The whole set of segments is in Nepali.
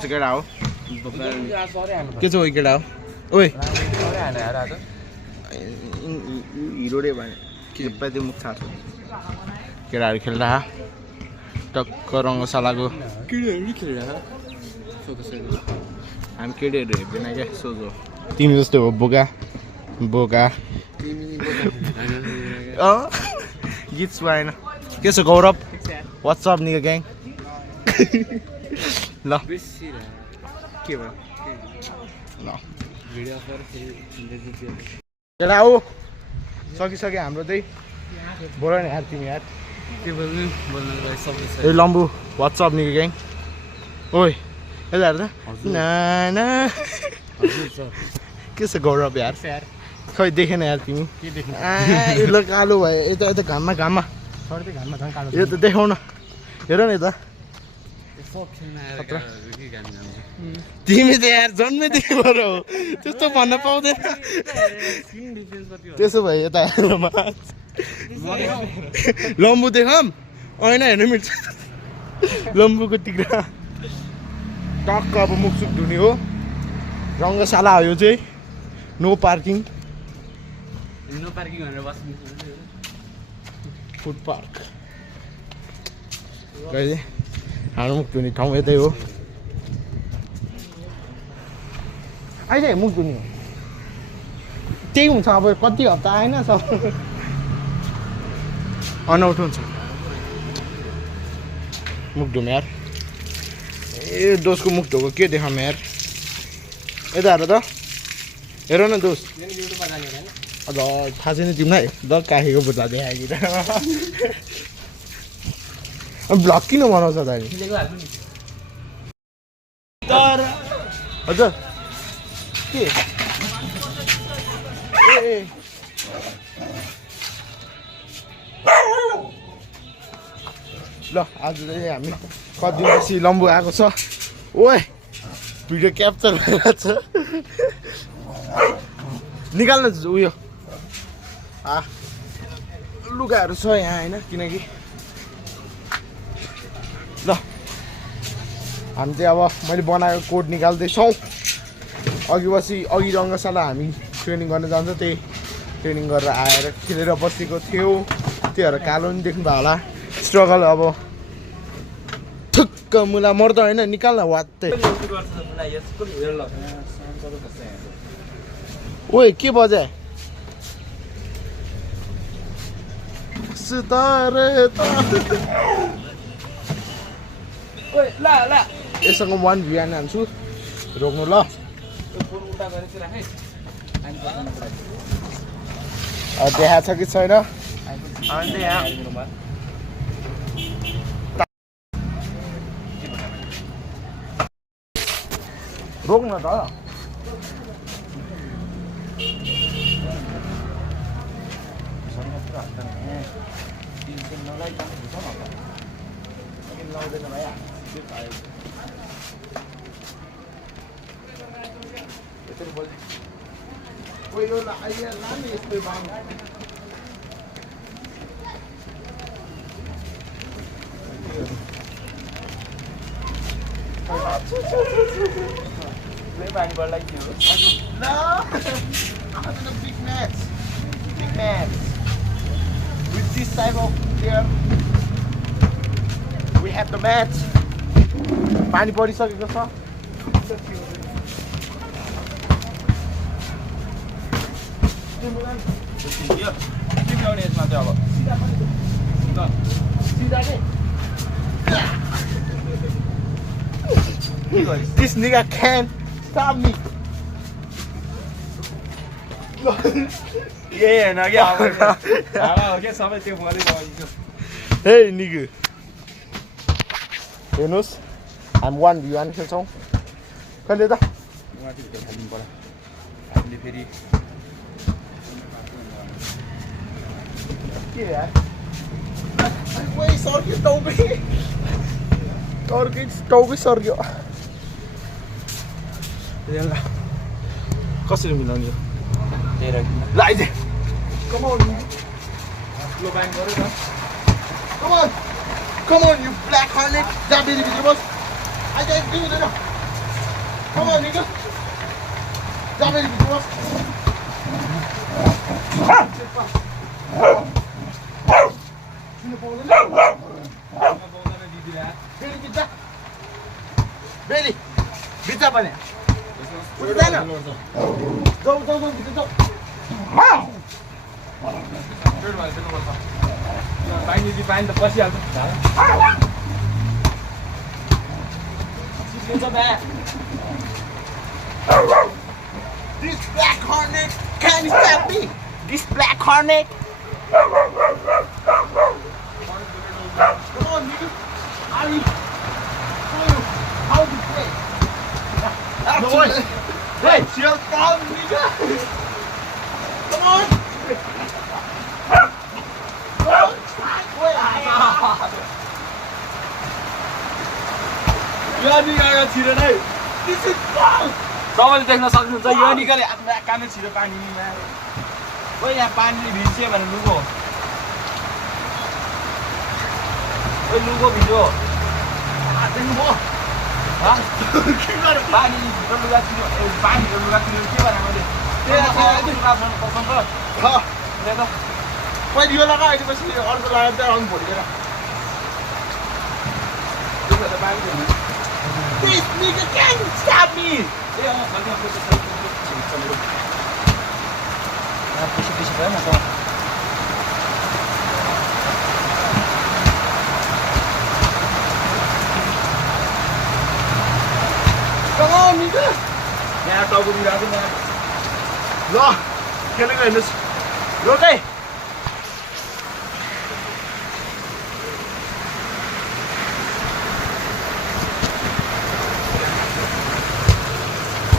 छ केटा हो के छ ओइ केटा हो ओइ हिरो रे भने के पाइदे मुख छ केटाहरु खेल्दा टक्क रङ्गशालाको केटाहरु खेल्दा हामी केटीहरु हेर्दैन क्या सोझो तिमी जस्तो हो बोका बोका गीत सुहाएन के छ गौरव व्हाट्सअप निको ग्याङ ल के भयो ल केटा हो सकिसक्यो हाम्रो चाहिँ बोल न यार तिमी यार के बोल्नु ए लम्बु व्हाट्सअप निको ग्याङ ओइ यता हेर त ना के छ गौरव यार खै देखेन यार तिमी ल कालो भयो यता यता घाममा घाममा यो त देखाउ न हेर न यता तिमी त यार जन्मेदेखि बाट हो त्यस्तो भन्न पाउँदैन त्यसो भए यता लम्बु देखाम ऐना हेर्नु मिल्छ लम्बुको टिक्रा टक्क अब मुखसुक धुने हो रङ्गशाला हो यो चाहिँ नो पार्किङ भनेर बस्नु फुड पार्क कहिले हाम्रो मुख धुने ठाउँ यतै हो अहिले मुख धुने हो त्यही हुन्छ अब कति हप्ता आएन सब अनौठो हुन्छ मुख धुमे यार ए दोषको मुख धोको के देखाउँ यार यता हेर त हेर न दोष अझ थाहा छैन तिमीलाई द काखेको बुझ्दा देखाएकी त ब्लग किन बनाउँछ त हजुर के ए ल आज चाहिँ हामी कति दिनपछि लम्बु आएको छ ओए भिडियो क्याप्चर भइरहेको छ निकाल्न उयो लुगाहरू छ यहाँ होइन किनकि ल हामी चाहिँ अब मैले बनाएको कोड निकाल्दैछौँ अघि रङ्गशाला हामी ट्रेनिङ गर्न जान्छ त्यही ट्रेनिङ गरेर आएर खेलेर बसेको थियो त्योहरू कालो नि देख्नु भयो होला स्ट्रगल अब ठुक्क मुला मर्दा होइन निकाल्न वात्तै ओए के बजाए यससँग 1 भियान हान्छु रोक्नु ल देखा छ कि छैन रोक्न त No! I'm having a big match. Big match. With this type of player, we have the match. पानी परिसकेको छ This nigga can't stop me. Yeah, no, yeah. Okay, somebody take money. Hey, nigga. हेर्नुहोस् हामी 1v1 खेल्छौँ कहिले त के यार ओइ सर्क्यो टाउकै सर्क्यो कसरी मिलाउने यो ल आइज कम अन लो ब्याङ्क गरे त Come on, you black-hearted. That baby, you must. I can't do it. Come on, nigga. Jump in, bro. Bailey, बिचा पनि उठ्दैन जाऊ जाऊ जाऊ भित्र जाऊ पानी त पसिहाल्छ This black hornet can't stop me. This black hornet. Come on, nigga. Ali, show you how to play. No way. Hey, chill down, nigga. Come on. यो निकालेर छिरेर है This is wrong. तपाईँले देख्न सक्नुहुन्छ यो निकाले आफ्नो कामै छिरो पानीमा ओ यहाँ पानीले भिज्यो भने लुगो ओ लुगो भिज्यो देख्नुभयो के गर्नु पानी भित्र लुगा छिरो पानी भित्र लुगा छिरो के भने मैले पसन्द त पहिले यो लगा आएपछि अर्को लगाएर चाहिँ आउनु भोलितिर This nigga can't stop me! पछि भयो म Come on, nigga! यहाँ टाउको बिराएको म ल खेलेको हेर्नुहोस् रोकै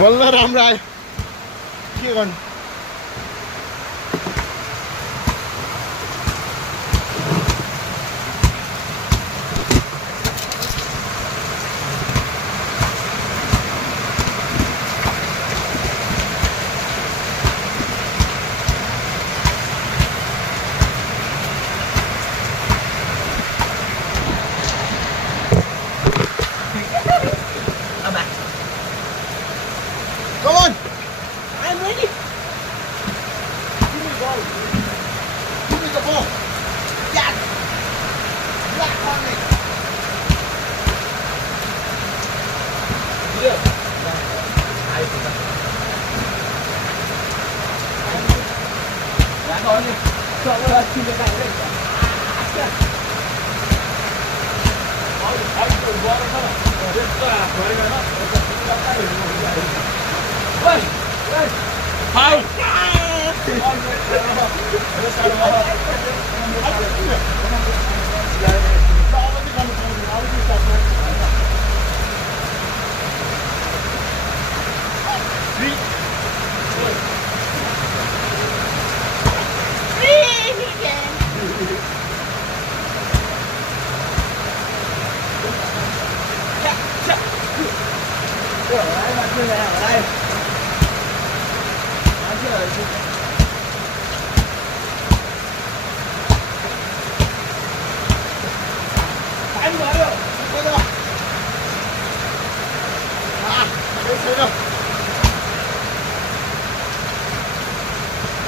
बल्ल राम्रो आयो के गर्नु Come on! I'm ready! Give me the ball. Give me the ball. Yes! Black Hornet. यो यहाँ अहिले सबैलाई चिनेका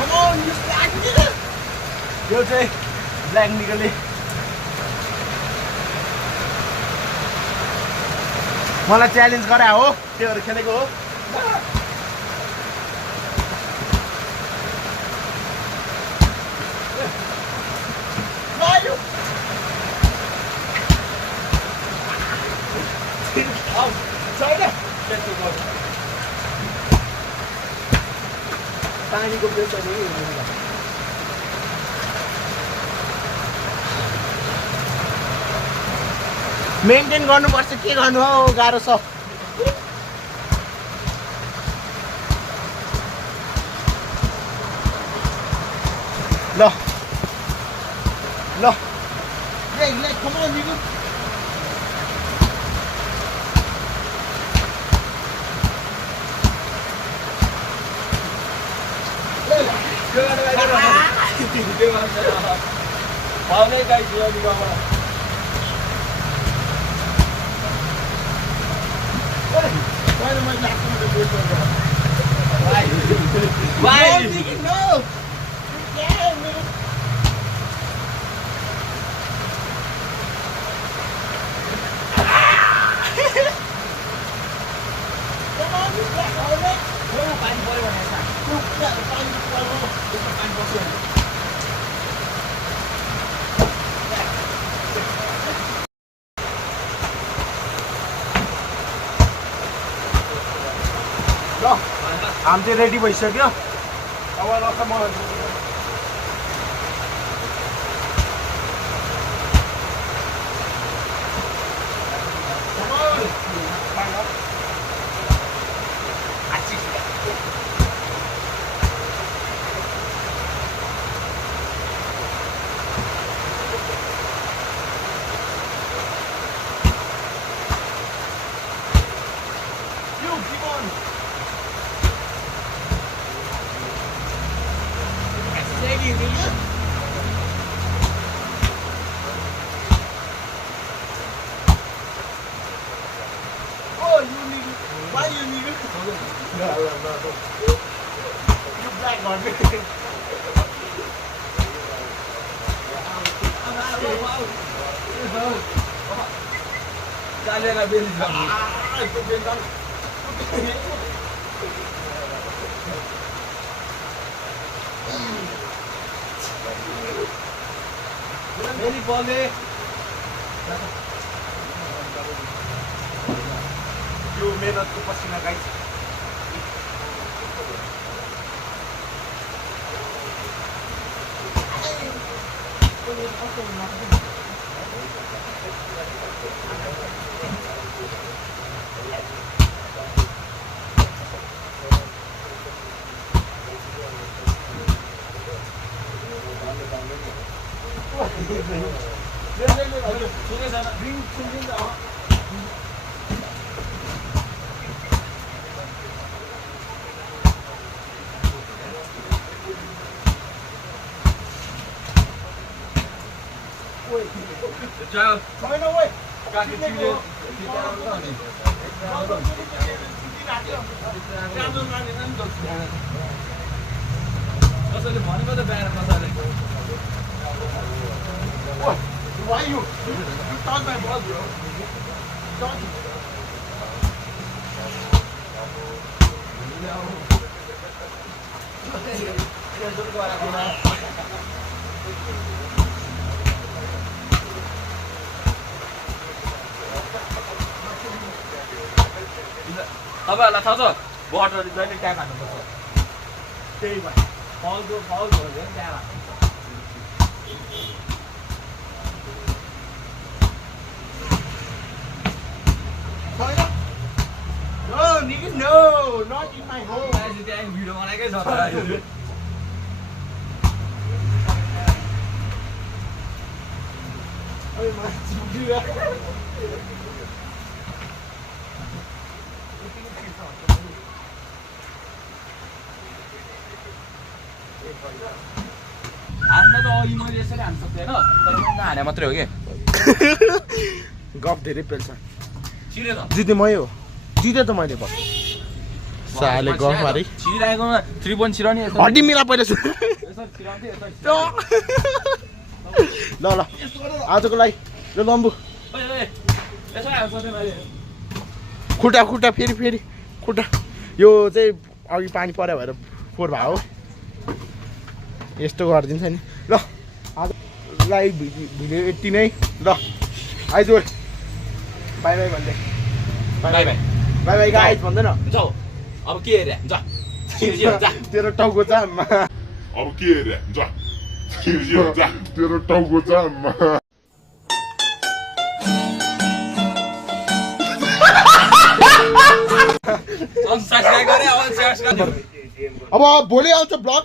Come on, you black nigga! यो चाहिँ ब्ल्याक निकलले मलाई च्यालेन्ज गरा हो त्योहरू खेलेको हो पानीको प्रेसर मेन्टेन गर्नुपर्छ के गर्नु हौ गाह्रो छ ल ल ले come on nigga पाउने गाई थियो निकाबाट हामी चाहिँ रेडी भइसक्यो अब लक्ष्य म चालेगा बेल मेरी बॉल है यो मेहनतको पसिना गाइस कसैले भनेको त बिहान कसैले Why you touch my ball, bro? Don't. तपाईँहरूलाई थाहा छ बटर जहिले ट्याप हाल्नुपर्छ त्यही भएर फाउल भयो भने ट्याप हाल्नुपर्छ No, nigga, no, not in my home. I just didn't video on. I guess I'm right. Oh my, you do that? हान्न त अघि मैले यसरी हान्न सक्दैन तर मैले नहाने मात्रै हो कि गफ धेरै पेल्छ छिरे त जिते मै हो जिते त मैले बस साले गफ मारे छिराएकोमा 3 पोइन्ट छिराउने हड्डी मिला पहिला यसरी छिराउँथे ल ल आजको लागि ल लम्बु यसो हाल्छ त मैले खुट्टा खुट्टा फेरि खुट्टा यो चाहिँ अघि पानी पर्यो भएर फोहोर भयो यस्तो गरिदिन्छ नि ल आजलाई भिडियो यति नै ल आइज बाई बाई भन्दै by by by by guys भन्दैन जाऊ अब के हेरे जा तेरो टाउको जा अब के हेरे जा तेरो टाउको जा सब्स्क्राइब गरे अब अब भोलि आउँछ ब्लग